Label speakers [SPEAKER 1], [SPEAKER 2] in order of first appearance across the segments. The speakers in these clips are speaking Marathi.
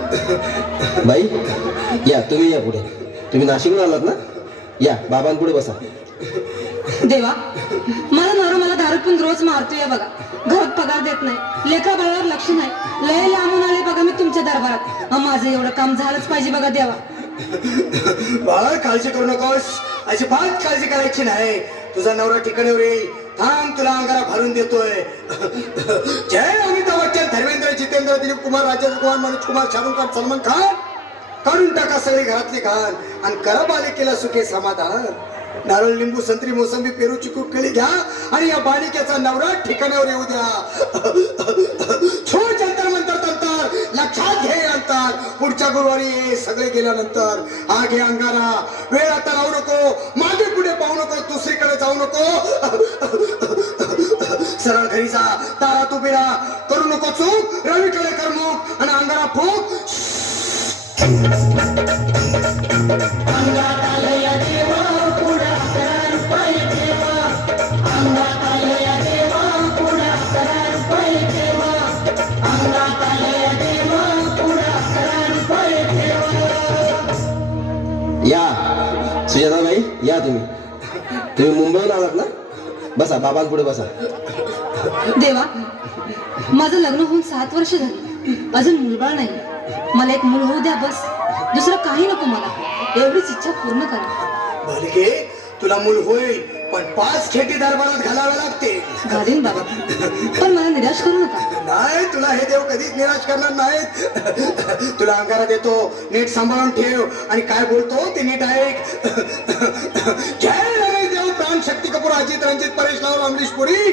[SPEAKER 1] बाई या तुम्ही या पुढे. तुम्ही नाशिकला आलात ना? या बाबांपुढे बसा.
[SPEAKER 2] देवा माझा नवरा मला दारू पिऊन रोज मारतोय बघा. घरात पगार देत नाही लेखा बाळावर लक्ष नाही. लय लांबून आले बघा मी तुमच्या दरबारात. अं, माझं एवढं काम झालंच पाहिजे बघा देवा.
[SPEAKER 3] बाळ काळजी करू नकोस. अजिबात काळजी करायची नाही. तुझा नवरा येईल थांब तुला अंगारा भरून देतोय. जय बच्चन धर्मेंद्र जितेंद्र दिलीप कुमार राजेंद्र कुमार मनोज कुमार शाहरुख खान सलमान खान काढून टाका सगळे घरातले घाण आणि करा बालिकेला सुखे समाधान. नारळ लिंबू संत्री मोसंबी पेरू चिकू केळी घ्या. आणि या बालिकेचा नवरा ठिकाणावर येऊ द्या. छो जंतर मंतर तंतर लक्षात घे अंतर. पुढच्या गुरुवारी ये सगळे गेल्यानंतर. हा घे अंगारा. वेळ आता राहू नको. मागे पुढे पाहू नको. दुसरीकडे जाऊ नको. तारा करू नको चूक रवीकडे कर मुख आणि अंगारा फूक.
[SPEAKER 1] या सुजाताबाई या तुम्ही. तुम्ही मुंबईला आलात ना? बसा बाबांपुढे बसा.
[SPEAKER 2] देवा माझं लग्न होऊन सात वर्ष झाली. अजून मुलबाळ नाही. मला एक मूल होऊ द्या बस. दुसरं काही नको मला. एवढीच इच्छा पूर्ण करा.
[SPEAKER 3] बालिके तुला मूल होईल पण पाच खेटी दरबारात घालावे लागते
[SPEAKER 2] घालीन बाबा. पण मला निराश करू नका.
[SPEAKER 3] नाही तुला हे देव कधीच निराश करणार नाहीत. तुला अंगारा देतो नीट सांभाळून ठेव. आणि काय बोलतो ते नीट ऐक. जय रमेश देव प्राण शक्ती कपूर अजित रंजित परेश लावून अमरीश पुरी.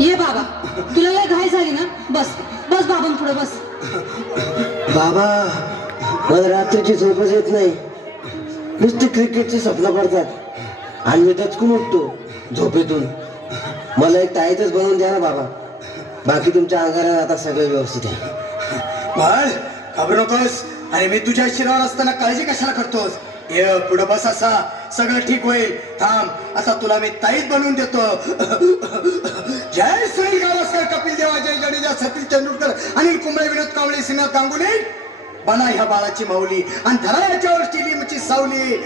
[SPEAKER 2] ये बाबा तुला लय घाई झाली ना? बस बस बाबा पुढे बस.
[SPEAKER 1] बाबा मला रात्रीची झोपच येत नाही. नुसतं क्रिकेटची स्वप्न पडतात. आणि मी दचकून उठतो? झोपेतून. मला एक ताईतच बनवून द्या ना बाबा. बाकी तुमच्या अंगारा आता सगळं व्यवस्थित आहे.
[SPEAKER 3] बाळ घाबरू नकोस. अरे मी तुझ्या शिरावर असताना काळजी कशाला करतोस? ये पुढं बस असा. सगळं ठीक होईल. थांब. आता तुला मी ताईत बनवून देतो. जय सुनील गावस्कर कपिल देवा जय जडेजा सतीश तेंडुलकर अनिल कुंबळे विनोद कांबळे श्रीनाथ गांगुली. बना ह्या बाळाची माऊली. आणि धरा याच्यावर स्टेडियमची सावली.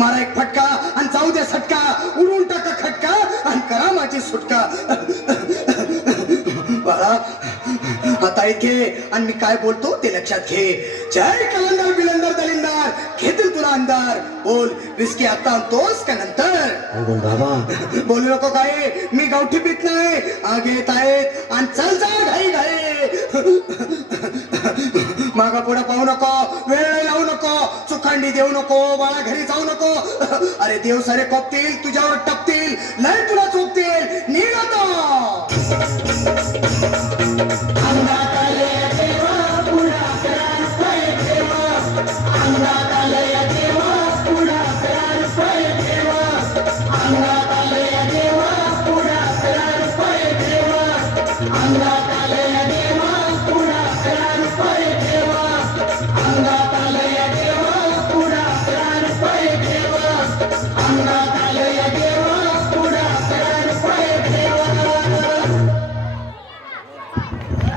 [SPEAKER 3] मारा एक फटका आणि जाऊ दे सटका. उडून टाका खटका आणि करा माझी सुटका. बाळा आता घे आणि मी काय बोलतो ते लक्षात घे. जय कलंदर बिलंदर दलिंदर. घेतील तुला अंधार. बोल विस्की आता आणतोस का नंतर?
[SPEAKER 1] अवघड बाबा.
[SPEAKER 3] बोलू नको काय. मी गावठी पीत नाही. आग येत आहेत. आणि चल जा घाई घाई. मागा पुढे पाहू नको. वेळ लावू नको. चुखांडी देऊ नको. बाळा घरी जाऊ नको. अरे देव सारे कोपतील तुझ्यावर टपतील. लय तुला चोपतील. नीट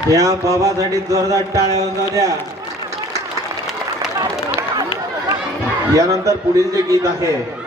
[SPEAKER 4] या बाबासाठी जोरदार टाळ्या होऊन जाऊ द्या.
[SPEAKER 5] यानंतर पुढील जे गीत आहे